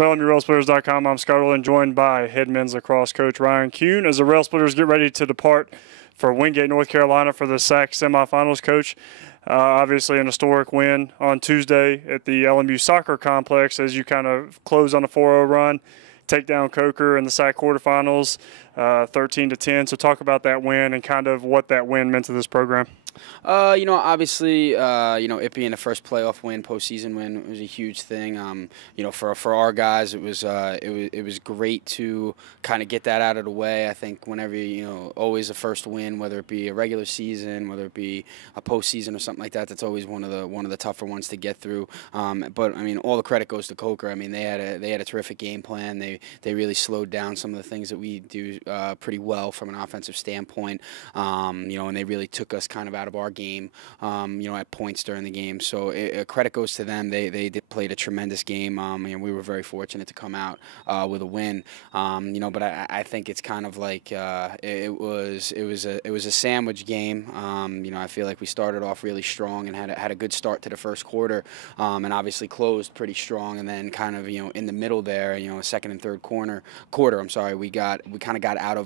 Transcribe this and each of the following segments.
From RailSplitters.com, I'm Scott Orland, joined by head men's lacrosse coach Ryan Kuhn. As the Rail Splitters get ready to depart for Wingate, North Carolina for the SAC semifinals, coach, obviously an historic win on Tuesday at the LMU soccer complex as you kind of close on a 4-0 run, take down Coker in the SAC quarterfinals, 13-10. So talk about that win and kind of what that win meant to this program. Obviously, it being the first playoff win, postseason win, was a huge thing. For our guys, it was great to kind of get that out of the way. I think whenever always a first win, whether it be a regular season, whether it be a postseason or something like that, that's always one of the tougher ones to get through. But I mean, all the credit goes to Coker. I mean, they had a terrific game plan. They really slowed down some of the things that we do pretty well from an offensive standpoint. And they really took us kind of out of our game, at points during the game. So credit goes to them. They played a tremendous game, and we were very fortunate to come out with a win. But I think it's kind of like it was a sandwich game. I feel like we started off really strong and had a good start to the first quarter, and obviously closed pretty strong. And then kind of in the middle there, second and third quarter. We kind of got out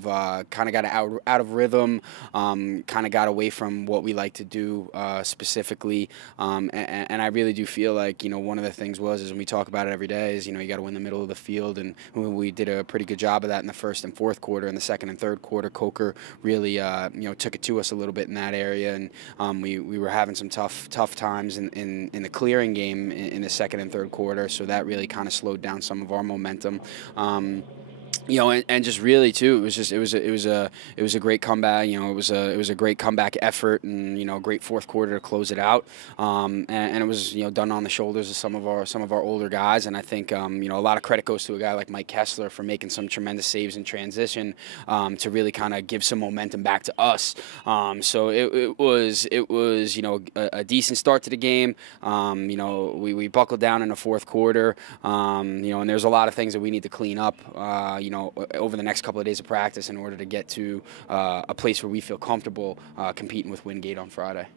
of rhythm, kind of got away from what we like to do specifically, and I really do feel like one of the things is when we talk about it every day is you got to win the middle of the field, and we did a pretty good job of that in the first and fourth quarter. In the second and third quarter, Coker really took it to us a little bit in that area, and we were having some tough times in the clearing game in the second and third quarter, so that really kind of slowed down some of our momentum. And just really too, it was a great comeback. It was a great comeback effort, and great fourth quarter to close it out. And it was done on the shoulders of some of our older guys. And I think a lot of credit goes to a guy like Mike Kessler for making some tremendous saves in transition to really kind of give some momentum back to us. So it was a decent start to the game. We buckled down in the fourth quarter. And there's a lot of things that we need to clean up. Over the next couple of days of practice in order to get to a place where we feel comfortable competing with Wingate on Friday.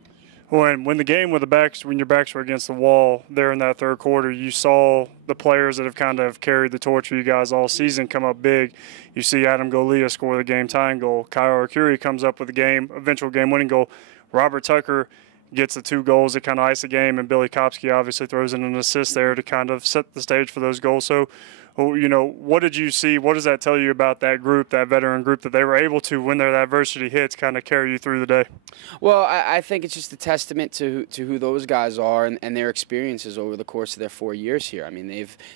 When your backs were against the wall there in that third quarter, you saw the players that have kind of carried the torch for you guys all season come up big. You see Adam Golia score the game-tying goal. Kyle Arcuri comes up with the eventual game-winning goal. Robert Tucker gets the 2 goals that kind of ice the game, and Billy Kopsky obviously throws in an assist there to kind of set the stage for those goals. So, what did you see? What does that tell you about that group, that veteran group, that they were able to, when their adversity hits, kind of carry you through the day? Well, I think it's just a testament to who those guys are and their experiences over the course of their 4 years here. I mean,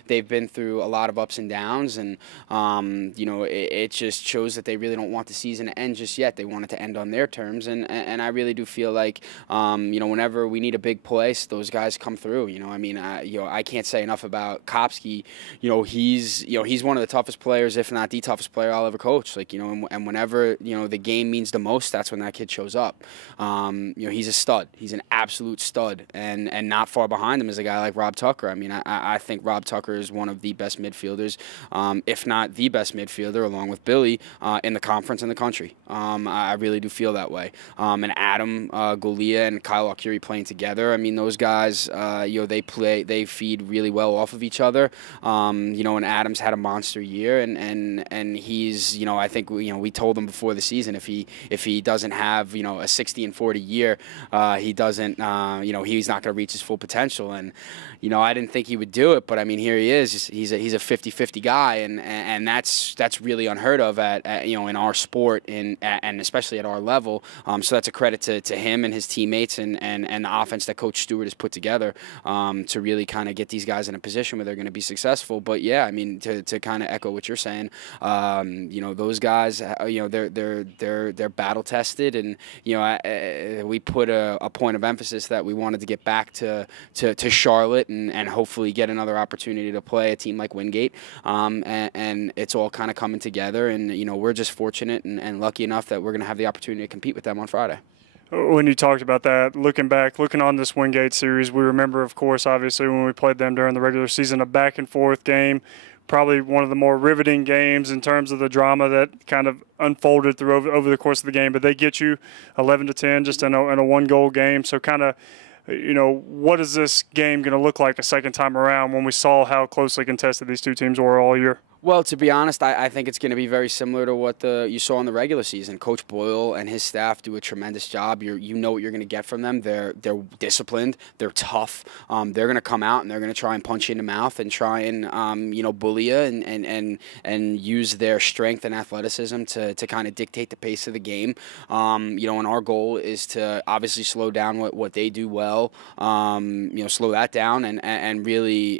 they've been through a lot of ups and downs, and it just shows that they really don't want the season to end just yet. They want it to end on their terms, and I really do feel like whenever we need a big place, those guys come through. I can't say enough about Kopsky. He's one of the toughest players, if not the toughest player I'll ever coach. And whenever the game means the most, that's when that kid shows up. He's a stud. He's an absolute stud, and not far behind him is a guy like Rob Tucker. I mean, I think Rob Tucker is one of the best midfielders, if not the best midfielder, along with Billy, in the conference and the country. I really do feel that way. And Adam Golia and Kyle Arcuri playing together. I mean, those guys, they feed really well off of each other. And Adams had a monster year, and he's, I think we told him before the season if he doesn't have a 60 and 40 year, he doesn't he's not going to reach his full potential. And I didn't think he would do it, but I mean, here he is. He's a 50-50 guy, and that's really unheard of at in our sport and especially at our level. So that's a credit to him and his teammates and the offense that Coach Stewart has put together to really kind of get these guys in a position where they're going to be successful. But yeah, I mean, to kind of echo what you're saying, those guys, they're battle tested, and we put a point of emphasis that we wanted to get back to Charlotte and hopefully get another opportunity to play a team like Wingate, and it's all kind of coming together, and we're just fortunate and lucky enough that we're going to have the opportunity to compete with them on Friday. When you talked about that, looking on this Wingate series, we remember, of course, obviously when we played them during the regular season, a back-and-forth game, probably one of the more riveting games in terms of the drama that kind of unfolded through over the course of the game. But they get you 11-10 just in a one-goal game. So kind of what is this game going to look like a second time around when we saw how closely contested these two teams were all year? Well, to be honest, I think it's going to be very similar to what you saw in the regular season. Coach Boyle and his staff do a tremendous job. You know what you're going to get from them. They're disciplined. They're tough. They're going to come out and they're going to try and punch you in the mouth and try and bully you and use their strength and athleticism to kind of dictate the pace of the game. And our goal is to obviously slow down what they do well. Slow that down and really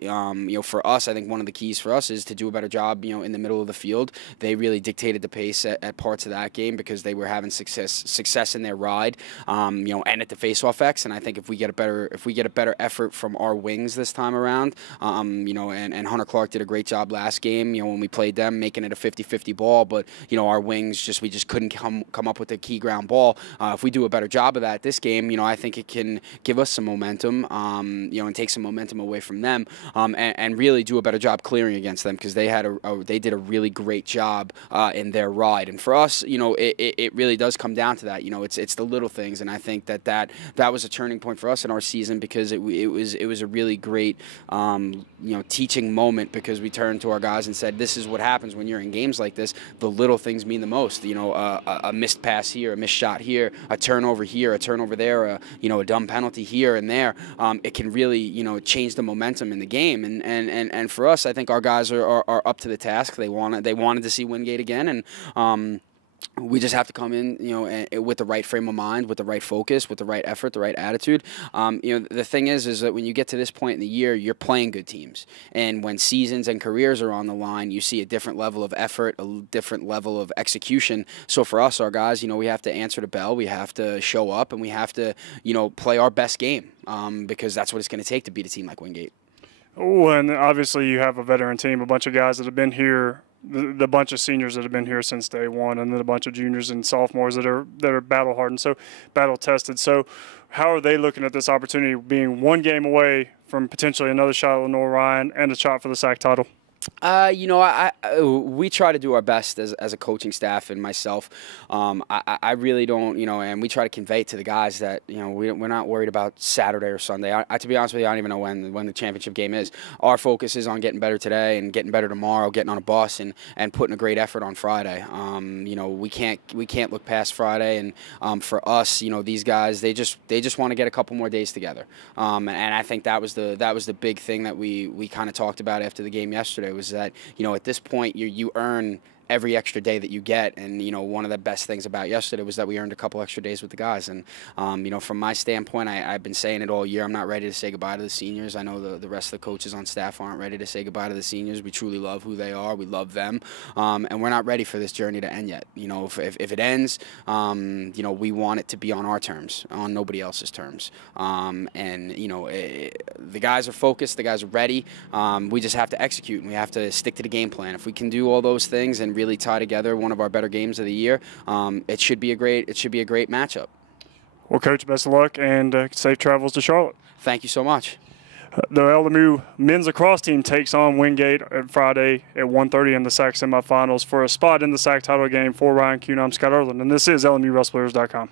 for us, I think one of the keys for us is to do a better job. In the middle of the field, they really dictated the pace at parts of that game because they were having success in their ride, and at the face-off X. And I think if we get a better effort from our wings this time around, and Hunter Clark did a great job last game. When we played them, making it a 50-50 ball, but our wings we just couldn't come up with a key ground ball. If we do a better job of that this game, I think it can give us some momentum, and take some momentum away from them, and really do a better job clearing against them because they did a really great job in their ride. And for us, it really does come down to that. It's the little things, and I think that was a turning point for us in our season because it was a really great teaching moment because we turned to our guys and said, this is what happens when you're in games like this. The little things mean the most. A missed pass here, a missed shot here, a turnover here, a turnover there, a dumb penalty here and there. It can really change the momentum in the game. And for us, I think our guys are up to the task. They wanted to see Wingate again, and we just have to come in, with the right frame of mind, with the right focus, with the right effort, the right attitude. The thing is that when you get to this point in the year, you're playing good teams, and when seasons and careers are on the line, you see a different level of effort, a different level of execution. So for us, our guys, we have to answer the bell, we have to show up, and we have to, play our best game, because that's what it's going to take to beat a team like Wingate. Oh, and obviously you have a veteran team, a bunch of guys that have been here, the bunch of seniors that have been here since day one, and then a bunch of juniors and sophomores that are battle hardened, so battle tested. So how are they looking at this opportunity, being one game away from potentially another shot at Lenore-Ryan and a shot for the SAC title? We try to do our best as a coaching staff and myself. I really don't, and we try to convey to the guys that, we're not worried about Saturday or Sunday. To be honest with you, I don't even know when the championship game is. Our focus is on getting better today and getting better tomorrow, getting on a bus and putting a great effort on Friday. We can't look past Friday, and for us, these guys, they just want to get a couple more days together. And I think that was the big thing that we kind of talked about after the game yesterday. Was that at this point you earn every extra day that you get. And, one of the best things about yesterday was that we earned a couple extra days with the guys. And, from my standpoint, I've been saying it all year. I'm not ready to say goodbye to the seniors. I know the rest of the coaches on staff aren't ready to say goodbye to the seniors. We truly love who they are. We love them. And we're not ready for this journey to end yet. If it ends, we want it to be on our terms, on nobody else's terms. The guys are focused. The guys are ready. We just have to execute, and we have to stick to the game plan. If we can do all those things and really tie together one of our better games of the year, it should be a great matchup. Well, Coach, best of luck and safe travels to Charlotte. Thank you so much. The LMU men's lacrosse team takes on Wingate on Friday at 1:30 in the SAC semifinals for a spot in the SAC title game for Ryan Kuhn. I'm Scott Erland, and this is LMUWrestlers.com.